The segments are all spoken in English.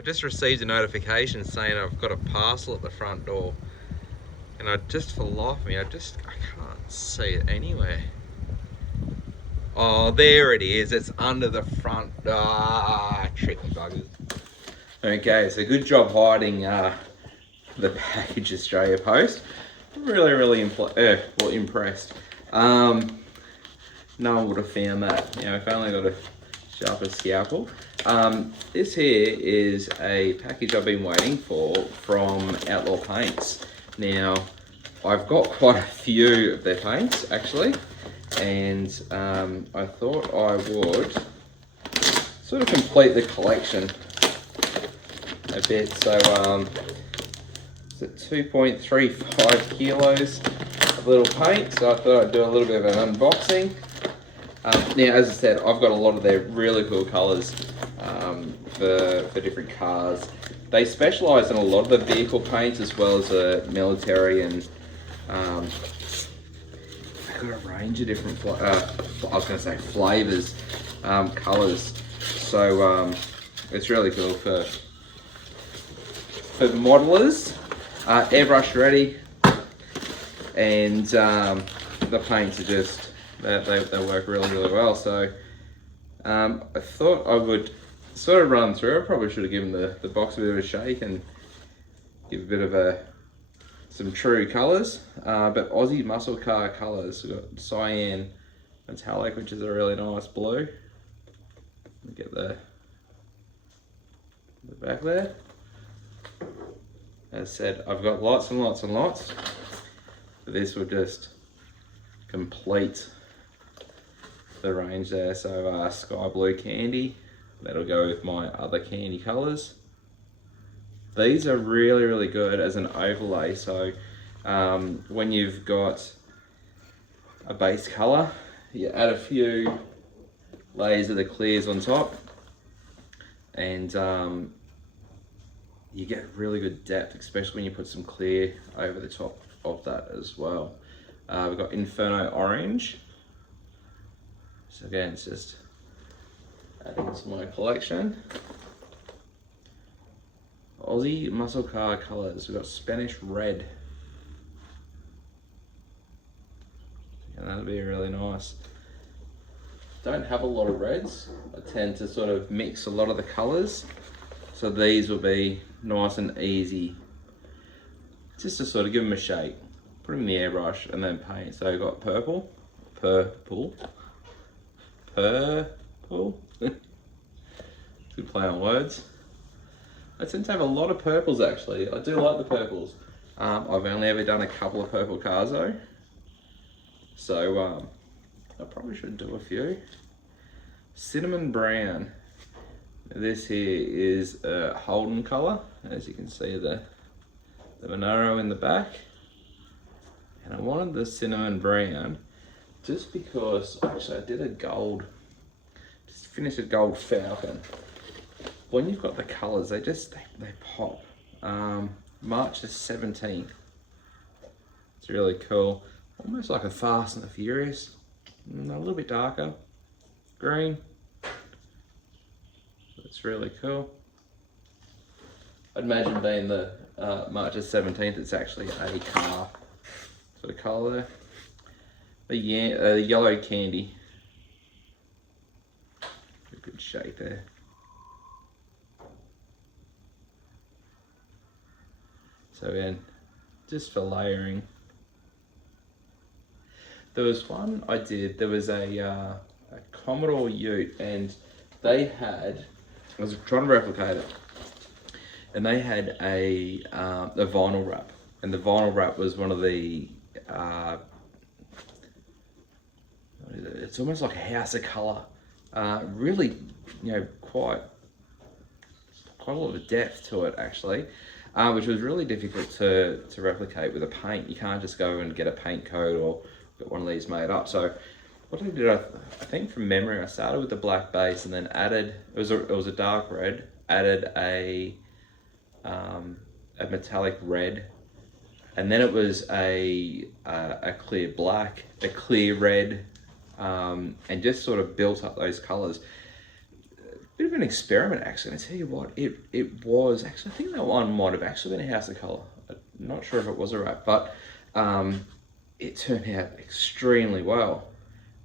I've just received a notification saying I've got a parcel at the front door, and just for the life of me, I can't see it anywhere. Oh, there it is. It's under the front. Tricky buggers. Okay, so good job hiding the package, Australia Post. Really impressed. No one would have found that. You know, if I only got a sharper scalpel. This here is a package I've been waiting for from Outlaw Paints. Now, I've got quite a few of their paints actually, and I thought I would sort of complete the collection a bit. So it's at 2.35 kilos of little paint, so I thought I'd do a little bit of an unboxing. Now, as I said, I've got a lot of their really cool colours for different cars. They specialise in a lot of the vehicle paints as well as the military, and they've got a range of different, flavours, colours. So it's really cool for the modelers. Airbrush ready, and the paints are just, they work really well. So I thought I would sort of run through. I probably should have given the box a bit of a shake and give a bit of some true colours, but Aussie muscle car colours. We've got cyan metallic, which is a really nice blue. Get the back there. As I said, I've got lots and lots and lots, but this will just complete the range there. So sky blue candy, that'll go with my other candy colours. These are really good as an overlay. So when you've got a base colour, you add a few layers of the clears on top, and you get really good depth, especially when you put some clear over the top of that as well. We've got Inferno Orange. So again, it's just adding to my collection. Aussie muscle car colours. We've got Spanish Red. And that'll be really nice. Don't have a lot of reds. I tend to sort of mix a lot of the colours. So these will be nice and easy, just to sort of give them a shake. Put them in the airbrush and then paint. So I've got purple. Good play on words. I tend to have a lot of purples actually. I do like the purples. I've only ever done a couple of purple cars though. So I probably should do a few. Cinnamon brown. This here is a Holden colour. As you can see, the Monero in the back. And I wanted the cinnamon brown just because, actually I did a gold, just finished a gold falcon. When you've got the colours, they pop. March the 17th. It's really cool. Almost like a Fast and the Furious. A little bit darker. Green. It's really cool. I'd imagine being the March the 17th, it's actually a car sort of colour there. The yellow candy. A good shade there. So again, just for layering. There was one I did, there was a Commodore Ute, and they had, I was trying to replicate it, and they had a vinyl wrap, and the vinyl wrap was one of the, it's almost like a house of colour, really, you know, quite a lot of depth to it actually, which was really difficult to replicate with a paint. You can't just go and get a paint coat or get one of these made up. So what I did, I think from memory, I started with the black base and then added, it was a dark red, added a metallic red, and then it was a clear black, a clear red, and just sort of built up those colours. bit of an experiment actually. And I tell you what, it was actually, I think that one might have actually been a house of colour. I'm not sure if it was a wrap, but it turned out extremely well.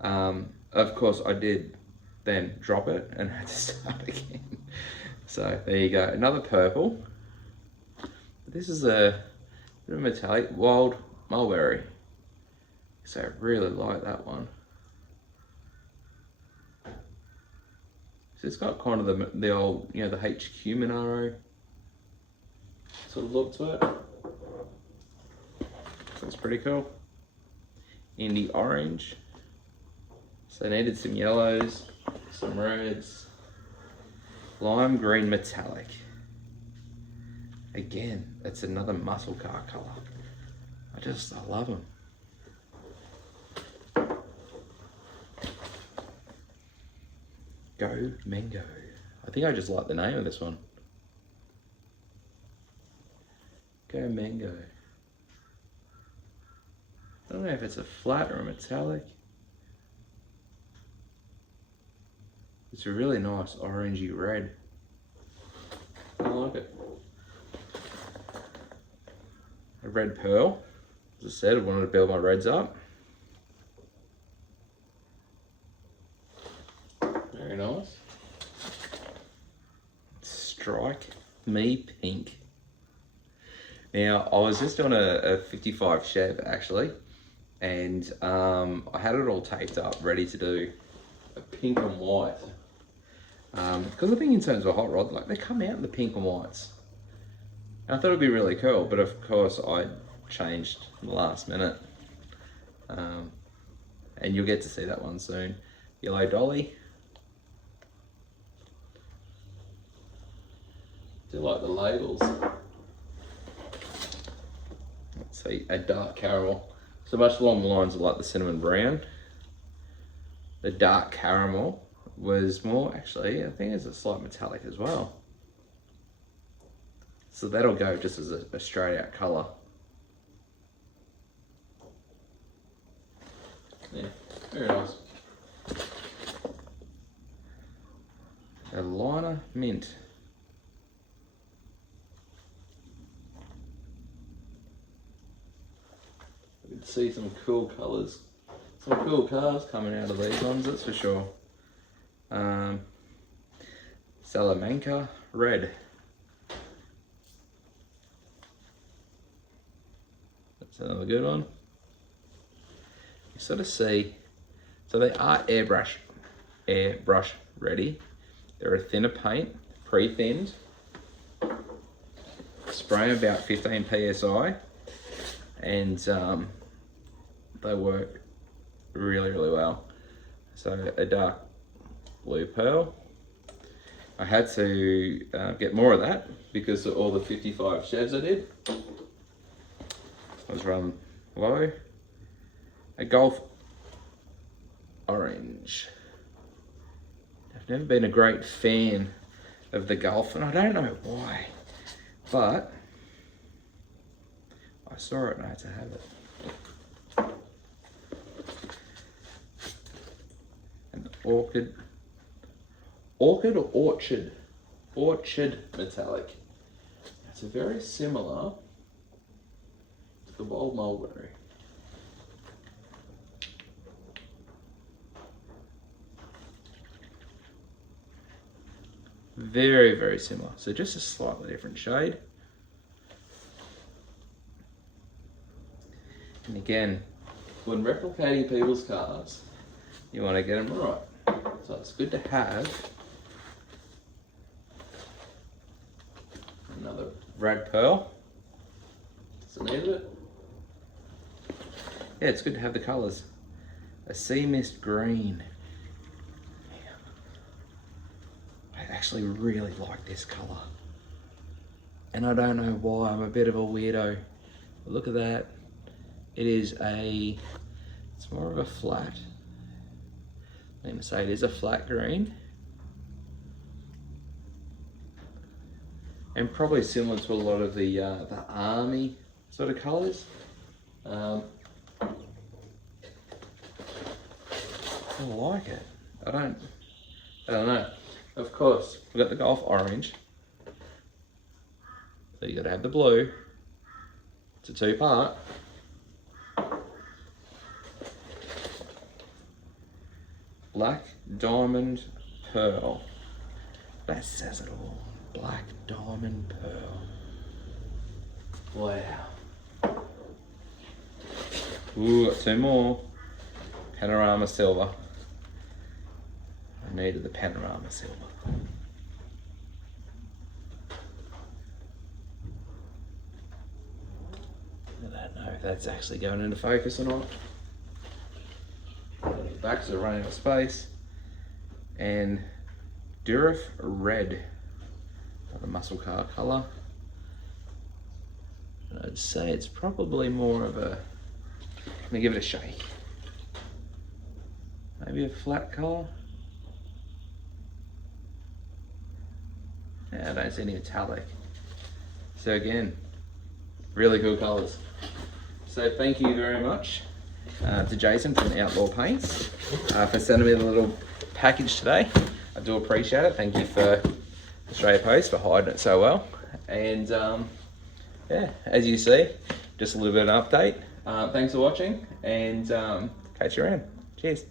Of course, I did then drop it and had to start again. So there you go, another purple. This is a bit of metallic, wild mulberry. So I really like that one. So it's got kind of the old, you know, the HQ Monaro sort of look to it. So it's pretty cool. Indie orange. So I needed some yellows, some reds, lime green metallic. Again, it's another muscle car colour. I love them. Go Mango. I think I just like the name of this one. Go Mango. I don't know if it's a flat or a metallic. It's a really nice orangey red. I like it. A red pearl. As I said, I wanted to build my reds up. Very nice. Strike Me Pink. Now, I was just on a 55 Chev actually, and I had it all taped up, ready to do a pink and white. Because I think in terms of a hot rod, like they come out in the pink and whites. And I thought it'd be really cool, but of course I changed in the last minute. And you'll get to see that one soon. Yellow Dolly. Do you like the labels? Let's see, a dark caramel. So much along the lines of like the cinnamon brown. The dark caramel was more, actually, I think it's a slight metallic as well. So that'll go just as a straight out colour. Yeah, very nice. A liner mint. You can see some cool colours. Some cool cars coming out of these ones, that's for sure. Salamanca Red. That's another good one. You sort of see, so they are airbrush ready. They're a thinner paint, pre-thinned. Spray about 15 PSI, and they work really, really well. So a dark blue pearl. I had to get more of that because of all the 55 Chevs I did. I was running low. A Gulf Orange. I've never been a great fan of the Gulf, and I don't know why, but I saw it and I had to have it. An Orchid or Orchard? Orchard metallic. It's very similar to the Wild Mulberry. Very, very similar. So just a slightly different shade. And again, when replicating people's cars, you want to get them right. So it's good to have another red pearl. Doesn't need it. Yeah, it's good to have the colours. A sea mist green. I actually really like this colour. And I don't know why, I'm a bit of a weirdo. But look at that. It is it's more of a flat. Let me say it is a flat green. And probably similar to a lot of the army sort of colours. I like it. I don't know. Of course, we've got the Golf Orange. So you got to have the blue. It's a 2-part. Black Diamond Pearl. That says it all. Black Diamond Pearl. Wow. Ooh, got 2 more. Panorama Silver. I needed the Panorama Silver. I don't know if that's actually going into focus or not. The backs are running out of space. And Durif Red, the muscle car colour. And I'd say it's probably more of a, let me give it a shake. Maybe a flat colour. Yeah, I don't see any metallic. So again, really cool colours. So thank you very much to Jason from Outlaw Paints for sending me the little package today. I do appreciate it. Thank you for Australia Post for hiding it so well. And yeah, as you see, just a little bit of an update. Thanks for watching, and catch you around. Cheers.